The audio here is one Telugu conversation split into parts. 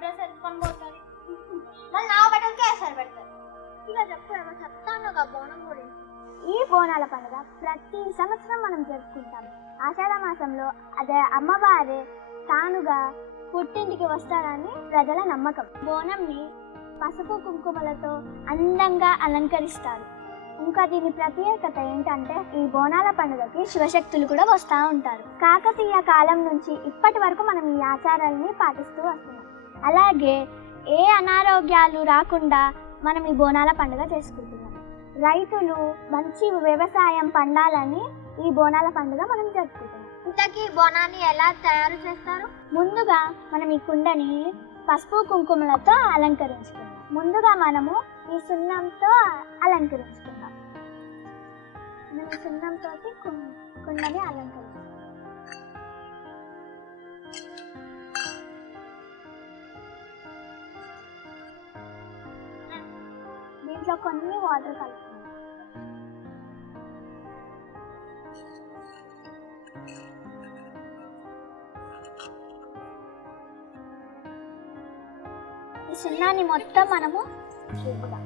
డ్రెస్ ఎత్తుకొని పోతుంది, మళ్ళీ నా బట్టలకే ఎసరు పెడతారు. ఇలా చెప్పు, ఏమో చెప్తాను బోనం గురించి. ఈ బోనాల పండుగ ప్రతి సంవత్సరం మనం జరుపుకుంటాం. ఆషాఢ మాసంలో అదే అమ్మవారే తానుగా పుట్టింటికి వస్తారని ప్రజల నమ్మకం. బోనంని పసుపు కుంకుమలతో అందంగా అలంకరిస్తారు. ఇంకా దీని ప్రత్యేకత ఏంటంటే ఈ బోనాల పండుగకి శివశక్తులు కూడా వస్తూ ఉంటారు. కాకతీయ కాలం నుంచి ఇప్పటి వరకు మనం ఈ ఆచారాలని పాటిస్తూ వస్తున్నాం. అలాగే ఏ అనారోగ్యాలు రాకుండా మనం ఈ బోనాల పండుగ చేసుకుంటున్నాం. రైతులు మంచి వ్యవసాయం పండాలని ఈ బోనాల పండుగ మనం జరుపుకుంటున్నాం. ఇంతకీ బోనాన్ని ఎలా తయారు చేస్తారు? ముందుగా మనం ఈ కుండని పసుపు కుంకుమలతో అలంకరించుకుందాం. ముందుగా మనము ఈ సున్నంతో అలంకరించుకుందాం. మనం ఈ సున్నంతో కుండని అలంకరించుకుందాం. దీంట్లో కొన్ని వాటర్ కలుపుకుందాం. ఈ సున్నాన్ని మొత్తం మనము చూద్దాం.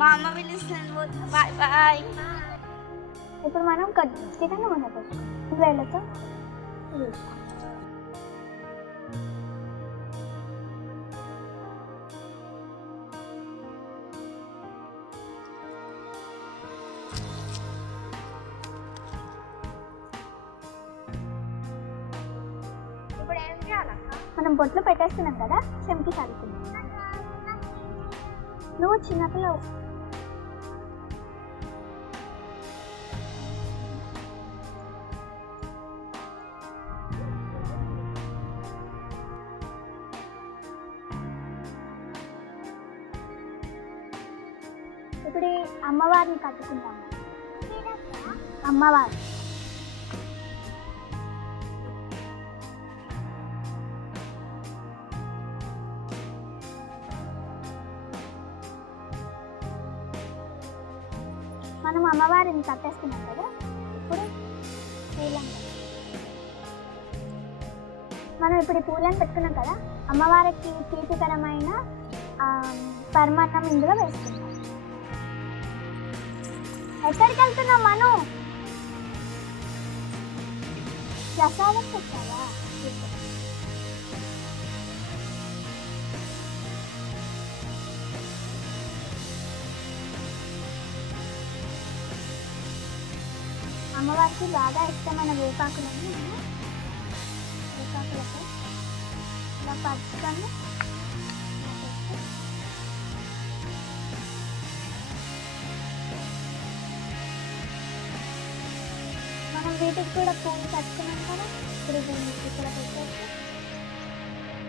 మా అమ్మ పిలుస్తుంది, బాయ్ బాయ్. ఇప్పుడు మనం కొద్దిగా నూనె పోసుకుందాం. వేళ్ళతో ఇప్పుడు ఏం చేయాలక్క? మనం బొట్లు పెట్టేస్తున్నాం కదా, చెంకి చదువుకుందాం. నువ్వు చిన్నపిల్లవు. ఇప్పుడు అమ్మవారిని కట్టుకుంటాము. అమ్మవారు మనం అమ్మవారిని కట్టేస్తున్నాం కదా. ఇప్పుడు మనం ఇప్పుడు పూలను పెట్టుకున్నాం కదా, అమ్మవారికి ప్రీతికరమైన పరమాన్నం ఇందులో వేసుకుంటాం. ఎక్కడికి వెళ్తున్నాం మను? ప్రసాదం పెట్టావా? అమ్మవారికి బాగా ఇష్టమైన వేపాకులన్నీ వేపాకులతో ఇలా పరుచుకొని మనం వీటికి కూడా పూలు కట్టుకున్నాం కదా. ఇప్పుడు దీన్ని ఇక్కడ పెట్టేసి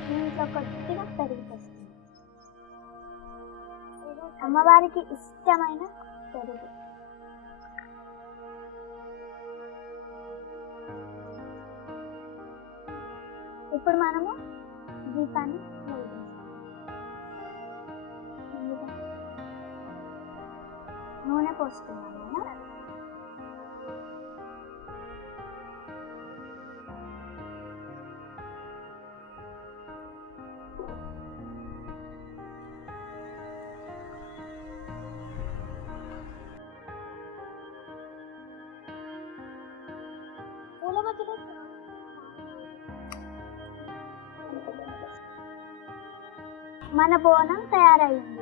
దీంట్లో కొద్దిగా పెరుగు పోస్తుంది. అమ్మవారికి ఇష్టమైన పెరుగు. ఇప్పుడు మనము దీపాన్ని నూనె పోస్తున్నాము. మన బోనం తయారైంది.